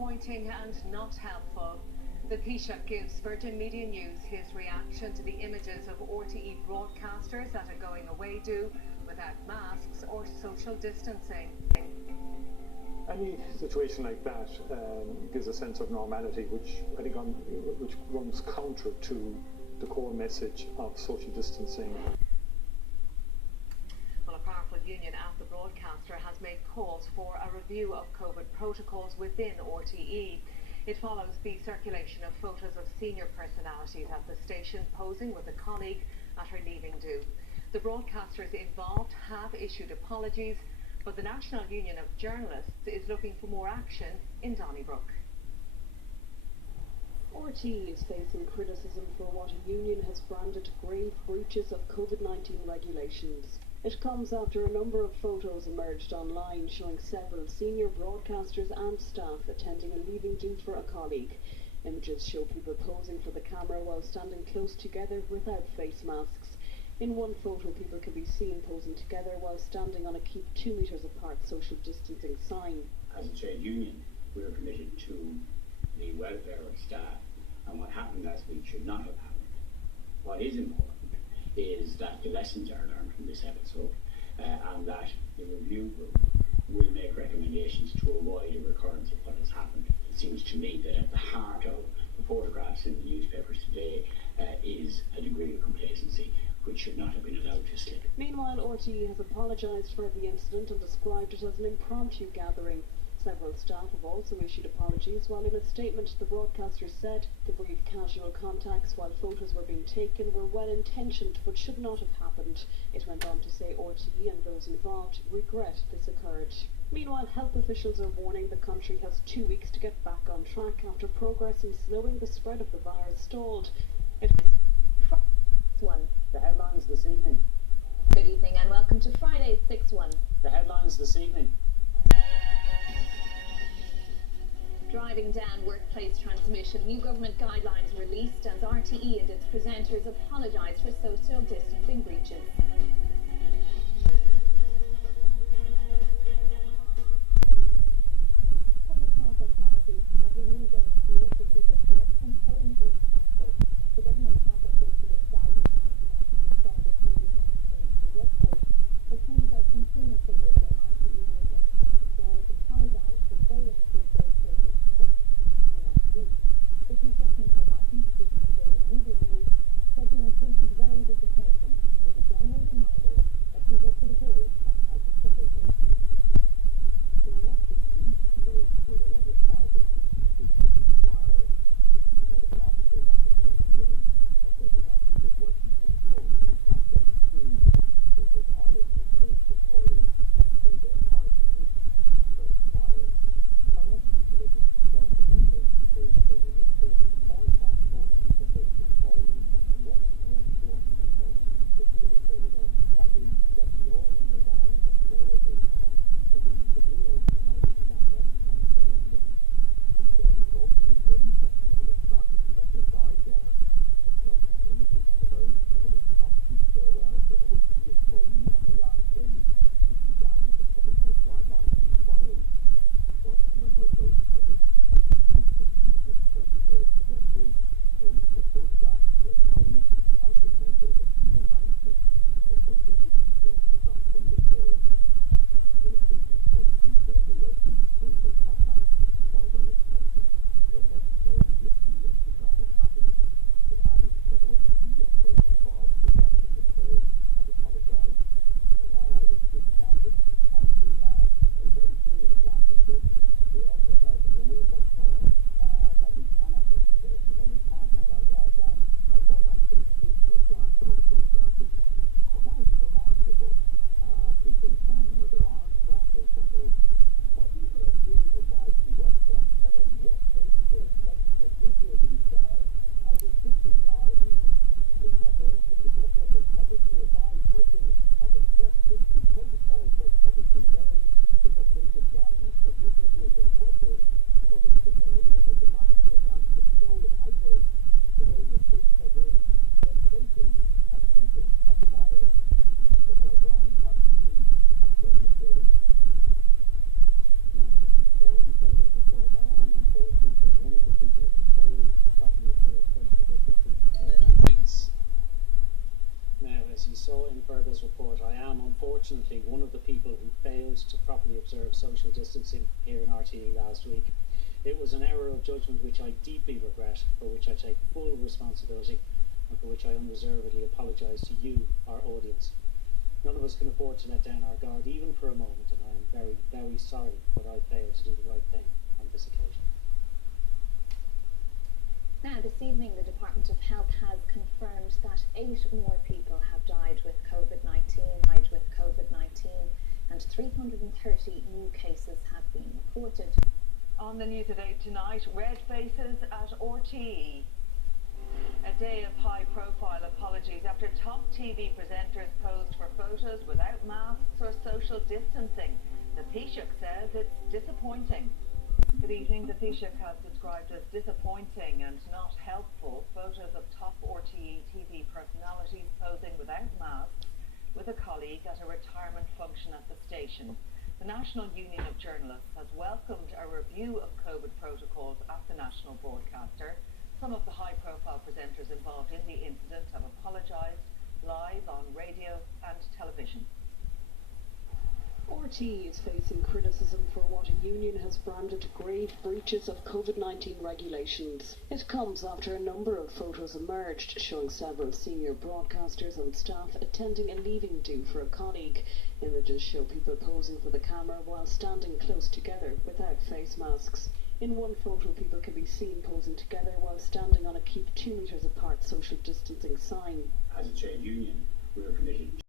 disappointing and not helpful. The Taoiseach gives Virgin Media News his reaction to the images of RTE broadcasters at a going away do without masks or social distancing. Any situation like that gives a sense of normality, which I think which runs counter to the core message of social distancing. Well, a powerful union at the broadcaster has made calls for a review of COVID protocols within RTE. It follows the circulation of photos of senior personalities at the station posing with a colleague at her leaving do. The broadcasters involved have issued apologies, but the National Union of Journalists is looking for more action in Donnybrook. RTE is facing criticism for what a union has branded grave breaches of COVID-19 regulations. It comes after a number of photos emerged online showing several senior broadcasters and staff attending a leaving do for a colleague. Images show people posing for the camera while standing close together without face masks. In one photo, people can be seen posing together while standing on a keep 2 metres apart social distancing sign. As a trade union, we are committed to the welfare of staff, and what happened last week should not have happened. What is important is that the lessons are learned from this episode, and that the review group will make recommendations to avoid a recurrence of what has happened. It seems to me that at the heart of the photographs in the newspapers today is a degree of complacency which should not have been allowed to slip. Meanwhile, RTE has apologised for the incident and described it as an impromptu gathering. Several staff have also issued apologies, while in a statement the broadcasters said the brief casual contacts while photos were being taken were well-intentioned but should not have happened. It went on to say RTE and those involved regret this occurred. Meanwhile, health officials are warning the country has 2 weeks to get back on track after progress in slowing the spread of the virus stalled. The headlines this evening. Good evening and welcome to Friday's 6-1. The headlines this evening. Driving down workplace transmission, new government guidelines released as RTE and its presenters apologise for social distancing breaches. Public health authorities have renewed their appeal for judiciary compelling if possible. The government health associates guidance on preventing the spread of COVID-19 in the workplace. The claims of consumer figures in RTE News and Current Affairs apologised for failing to observe social distancing last week. The construction Martin, speaking to Daily Media News, said the incident was very disappointing and was a genuine but I am unfortunately one of the people who failed to properly observe social distancing here in RTE last week. It was an error of judgment which I deeply regret, for which I take full responsibility, and for which I unreservedly apologise to you, our audience. None of us can afford to let down our guard even for a moment, and I am very, very sorry that I failed to do the right thing on this occasion. Now, this evening, the Department of Health has confirmed that 8 more people have died with COVID-19, and 330 new cases have been reported. On the news at 8 tonight, red faces at RTE. A day of high-profile apologies after top TV presenters posed for photos without masks or social distancing. The Taoiseach says it's disappointing. Good evening. The Taoiseach has described as disappointing and not helpful photos of top RTE TV personalities posing without masks with a colleague at a retirement function at the station. The National Union of Journalists has welcomed a review of COVID protocols at the national broadcaster. Some of the high-profile presenters involved in the incident have apologised live on radio and television. RTE is facing criticism for what a union has branded grave breaches of COVID-19 regulations. It comes after a number of photos emerged showing several senior broadcasters and staff attending a leaving do for a colleague. Images show people posing for the camera while standing close together without face masks. In one photo, people can be seen posing together while standing on a keep 2 metres apart social distancing sign. As a trade union, we are committed